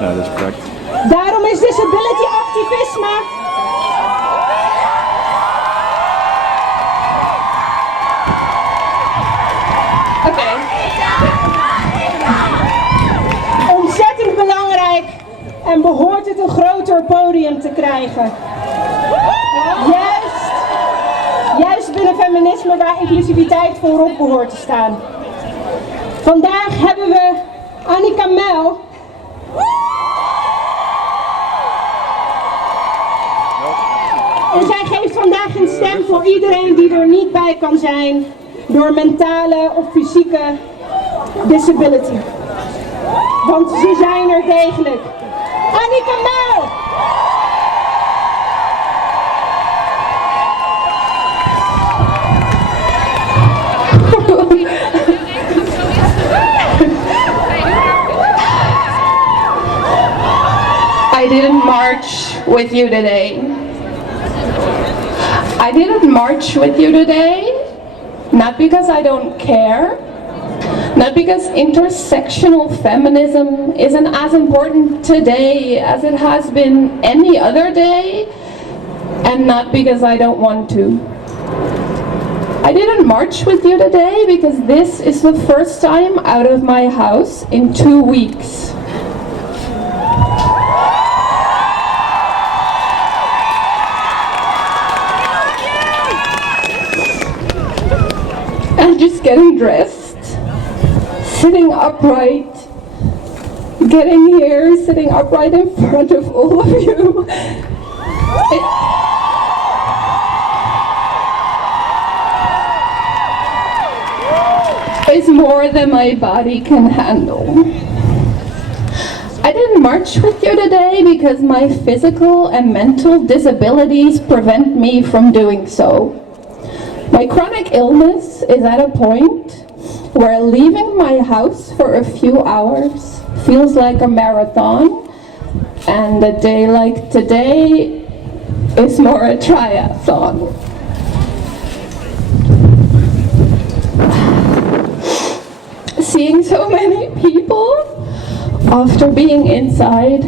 Ja, dat is correct. Daarom is disability activisme ontzettend belangrijk en behoort het een groter podium te krijgen. Juist binnen feminisme waar inclusiviteit voorop behoort te staan. Vandaag hebben we Annika Mell. En zij geeft vandaag een stem voor iedereen die er niet bij kan zijn door mentale of fysieke disability. Want ze zijn er degelijk. Annika Mell! I didn't march with you today. I didn't march with you today, not because I don't care, not because intersectional feminism isn't as important today as it has been any other day, and not because I don't want to. I didn't march with you today because this is the first time out of my house in 2 weeks. I'm just getting dressed, sitting upright, getting here, sitting upright in front of all of you. It's more than my body can handle. I didn't march with you today because my physical and mental disabilities prevent me from doing so. My chronic illness is at a point where leaving my house for a few hours feels like a marathon, and a day like today is more a triathlon. Seeing so many people after being inside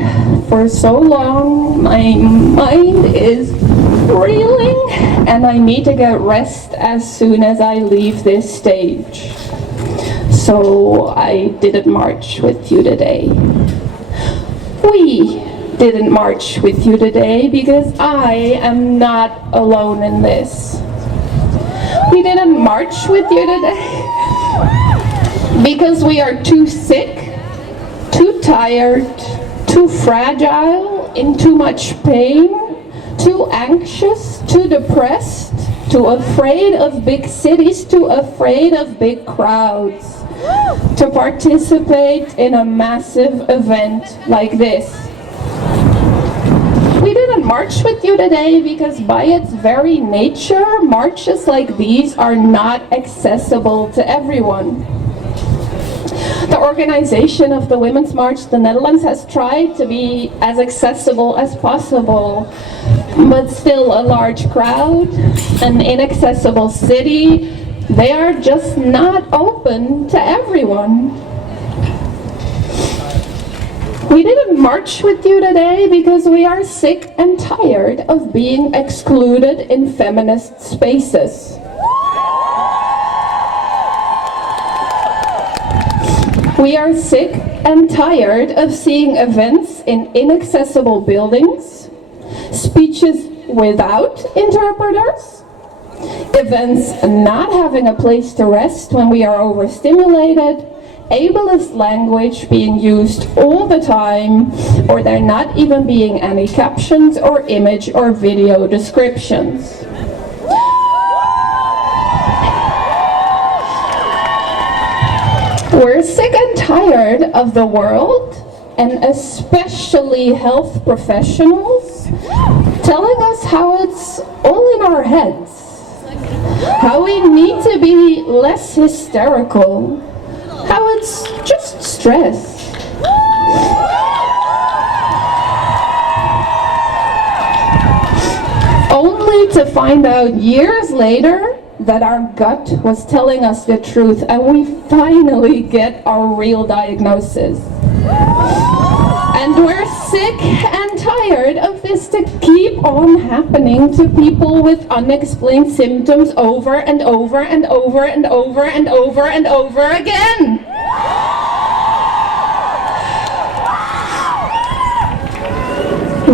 for so long, my mind is reeling and I need to get rest as soon as I leave this stage. So I didn't march with you today. We didn't march with you today because I am not alone in this. We didn't march with you today because we are too sick, too tired, too fragile, in too much pain, too anxious, too depressed, too afraid of big cities, too afraid of big crowds to participate in a massive event like this. We didn't march with you today because by its very nature, marches like these are not accessible to everyone. The organization of the Women's March, the Netherlands, has tried to be as accessible as possible, but still a large crowd, an inaccessible city, they are just not open to everyone. We didn't march with you today because we are sick and tired of being excluded in feminist spaces. We are sick and tired of seeing events in inaccessible buildings, speeches without interpreters, events not having a place to rest when we are overstimulated, ableist language being used all the time, or there not even being any captions or image or video descriptions. We're sick and tired of the world, and especially health professionals, telling us how it's all in our heads, how we need to be less hysterical, how it's just stress. Only to find out years later that our gut was telling us the truth and we finally get our real diagnosis. And on happening to people with unexplained symptoms over and over and over and over and over and over again.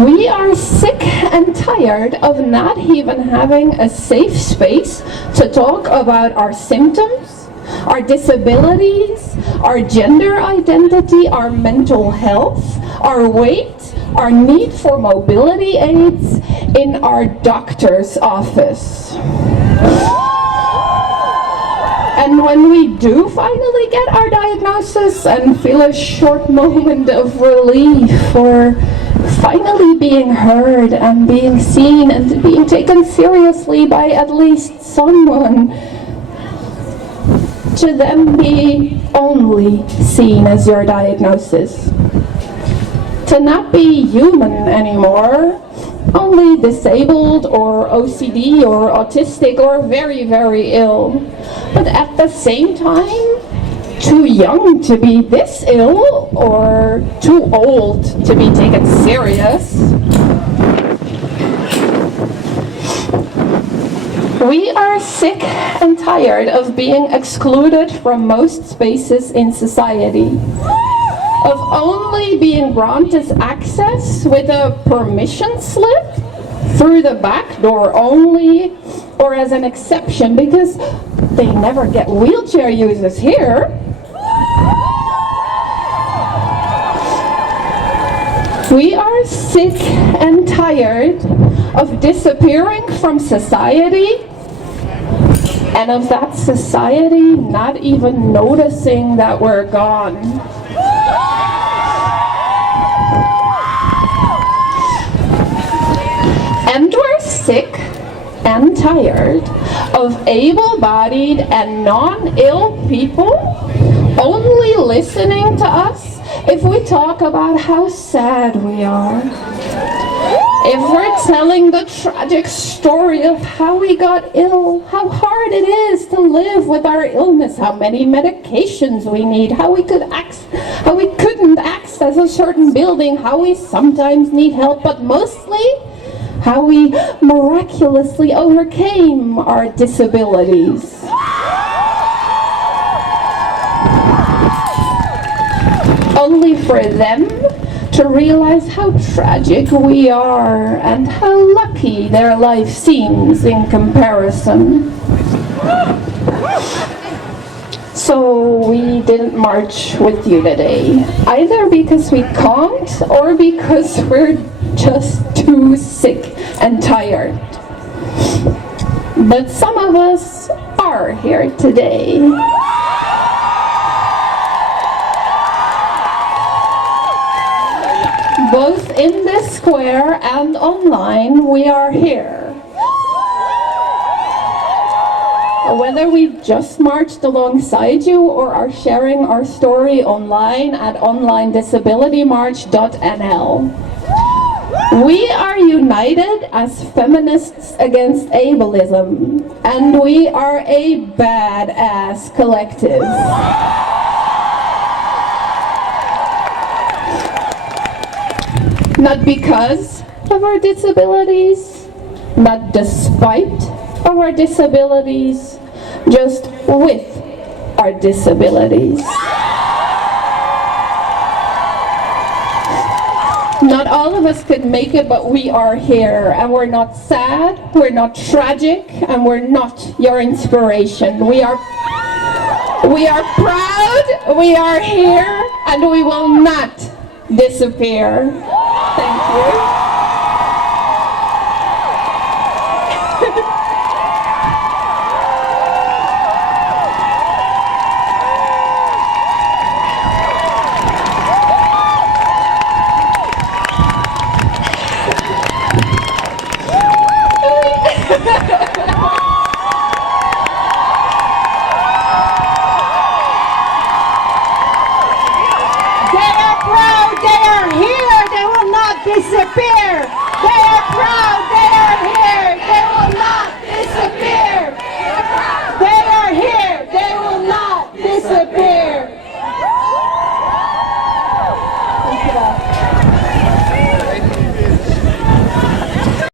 We are sick and tired of not even having a safe space to talk about our symptoms, our disabilities, our gender identity, our mental health, our weight, our need for mobility aids in our doctor's office. And when we do finally get our diagnosis and feel a short moment of relief for finally being heard and being seen and being taken seriously by at least someone, to then be only seen as your diagnosis. To not be human anymore, only disabled or OCD or autistic or very, very ill. But at the same time, too young to be this ill or too old to be taken serious. We are sick and tired of being excluded from most spaces in society, of only being granted access with a permission slip through the back door only, or as an exception because they never get wheelchair users here. We are sick and tired of disappearing from society and of that society not even noticing that we're gone. And we're sick and tired of able-bodied and non-ill people only listening to us if we talk about how sad we are. If we're telling the tragic story of how we got ill, how hard it is to live with our illness, how many medications we need, how we couldn't access a certain building, how we sometimes need help, but mostly how we miraculously overcame our disabilities. Only for them to realize how tragic we are and how lucky their life seems in comparison. So we didn't march with you today, either because we can't or because we're just too sick and tired. But some of us are here today. Both in this square and online, we are here. Whether we just marched alongside you or are sharing our story online at onlinedisabilitymarch.nl. We are united as feminists against ableism, and we are a badass collective. Not because of our disabilities, not despite of our disabilities, just with our disabilities. Not all of us could make it, but we are here, and we're not sad, we're not tragic, and we're not your inspiration. We are proud, we are here, and we will not disappear. Thank you. They are proud, they are here, they will not disappear.